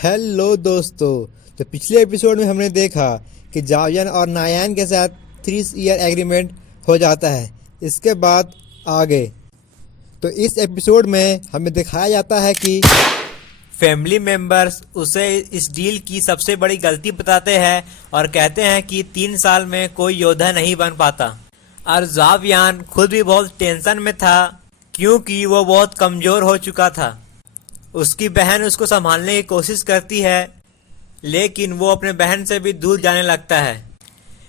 Hello दोस्तों। तो पिछले एपिसोड में हमने देखा कि जावियन और नायान के साथ 3 ईयर एग्रीमेंट हो जाता है। इसके बाद आगे तो इस एपिसोड में हमें दिखाया जाता है कि फैमिली मेंबर्स उसे इस डील की सबसे बड़ी गलती बताते हैं और कहते हैं कि 3 साल में कोई योद्धा नहीं बन पाता। और जावियन खुद भी बहुत टेंशन में था क्योंकि वो बहुत कमजोर हो चुका था। उसकी बहन उसको संभालने की कोशिश करती है लेकिन वो अपने बहन से भी दूर जाने लगता है।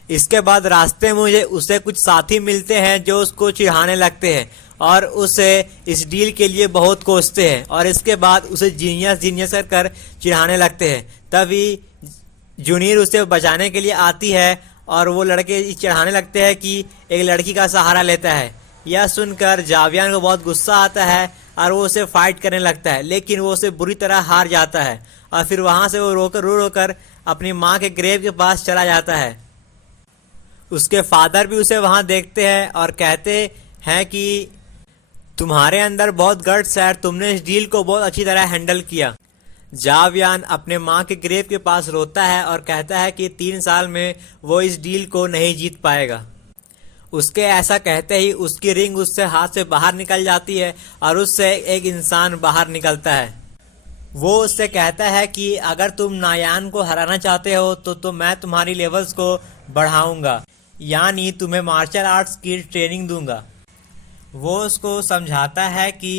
इसके बाद रास्ते में उसे कुछ साथी मिलते हैं जो उसको चिढ़ाने लगते हैं और उसे इस डील के लिए बहुत कोसते हैं और इसके बाद उसे जीनियस कर चिढ़ाने लगते हैं। तभी जूनियर उसे बचाने के लिए आती है और वो लड़के चिढ़ाने लगते हैं कि एक लड़की का सहारा लेता है। यह सुनकर जावियन को बहुत गुस्सा आता है और वो उसे फाइट करने लगता है लेकिन वो उसे बुरी तरह हार जाता है और फिर वहां से वो रोकर अपनी माँ के ग्रेव के पास चला जाता है। उसके फादर भी उसे वहां देखते हैं और कहते हैं कि तुम्हारे अंदर बहुत गट्स है, तुमने इस डील को बहुत अच्छी तरह हैंडल किया। जावियन अपने माँ के ग्रेव के पास रोता है और कहता है कि 3 साल में वो इस डील को नहीं जीत पाएगा। उसके ऐसा कहते ही उसकी रिंग उससे हाथ से बाहर निकल जाती है और उससे एक इंसान बाहर निकलता है। वो उससे कहता है कि अगर तुम नायान को हराना चाहते हो तो मैं तुम्हारी लेवल्स को बढ़ाऊंगा, यानी तुम्हें मार्शल आर्ट्स की ट्रेनिंग दूंगा। वो उसको समझाता है कि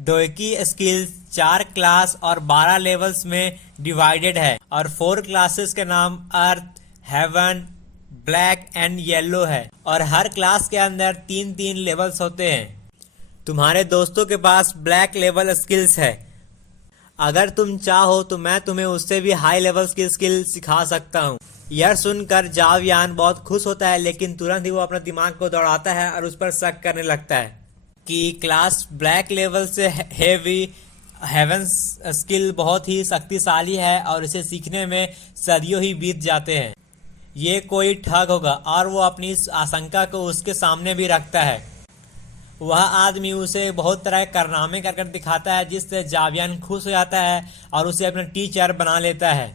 डोएकी स्किल्स 4 क्लास और 12 लेवल्स में डिवाइडेड है और 4 क्लासेस के नाम अर्थ, हेवन, ब्लैक एंड येलो है और हर क्लास के अंदर 3-3 लेवल्स होते हैं। तुम्हारे दोस्तों के पास ब्लैक लेवल स्किल्स है, अगर तुम चाहो तो मैं तुम्हें उससे भी हाई लेवल की स्किल सिखा सकता हूँ। यह सुनकर जावियन बहुत खुश होता है लेकिन तुरंत ही वो अपना दिमाग को दौड़ाता है और उस पर शक करने लगता है कि क्लास ब्लैक लेवल से हेवी हेवन स्किल बहुत ही शक्तिशाली है और इसे सीखने में सदियों ही बीत जाते हैं। ये कोई ठग होगा और वो अपनी इस आशंका को उसके सामने भी रखता है। वह आदमी उसे बहुत तरह के कारनामे कर दिखाता है जिससे जावियन खुश हो जाता है और उसे अपना टीचर बना लेता है।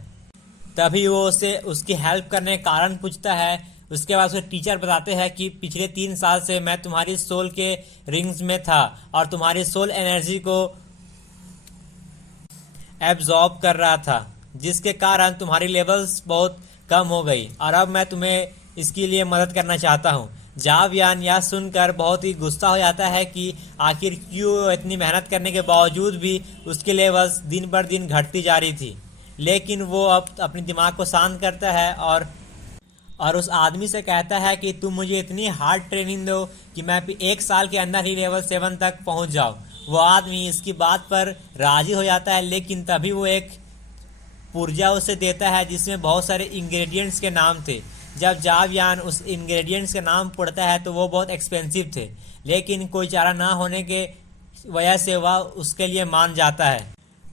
तभी वो उसे उसकी हेल्प करने का कारण पूछता है। उसके बाद उसे टीचर बताते हैं कि पिछले 3 साल से मैं तुम्हारी सोल के रिंग्स में था और तुम्हारी सोल एनर्जी को एब्जॉर्ब कर रहा था जिसके कारण तुम्हारी लेवल्स बहुत कम हो गई और अब मैं तुम्हें इसके लिए मदद करना चाहता हूँ। जावियन यह सुनकर बहुत ही गुस्सा हो जाता है कि आखिर क्यों इतनी मेहनत करने के बावजूद भी उसकी लेवल्स दिन पर दिन घटती जा रही थी। लेकिन वो अब अपने दिमाग को शांत करता है और उस आदमी से कहता है कि तुम मुझे इतनी हार्ड ट्रेनिंग दो कि मैं 1 साल के अंदर ही लेवल 7 तक पहुँच जाऊँ। वो आदमी इसकी बात पर राजी हो जाता है लेकिन तभी वो एक पुर्जा उसे देता है जिसमें बहुत सारे इंग्रेडिएंट्स के नाम थे। जब जावियन उस इंग्रेडिएंट्स के नाम पढ़ता है तो वो बहुत एक्सपेंसिव थे लेकिन कोई चारा ना होने के वजह से वह उसके लिए मान जाता है।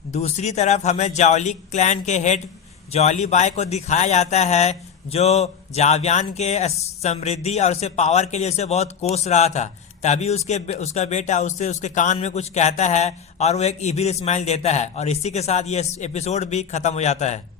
दूसरी तरफ हमें जॉली क्लैन के हेड जॉली बाय को दिखाया जाता है जो जावियन के समृद्धि और उसे पावर के लिए उसे बहुत कोस रहा था। तभी उसका बेटा उसके कान में कुछ कहता है और वो एक इविल स्माइल देता है और इसी के साथ ये एपिसोड भी खत्म हो जाता है।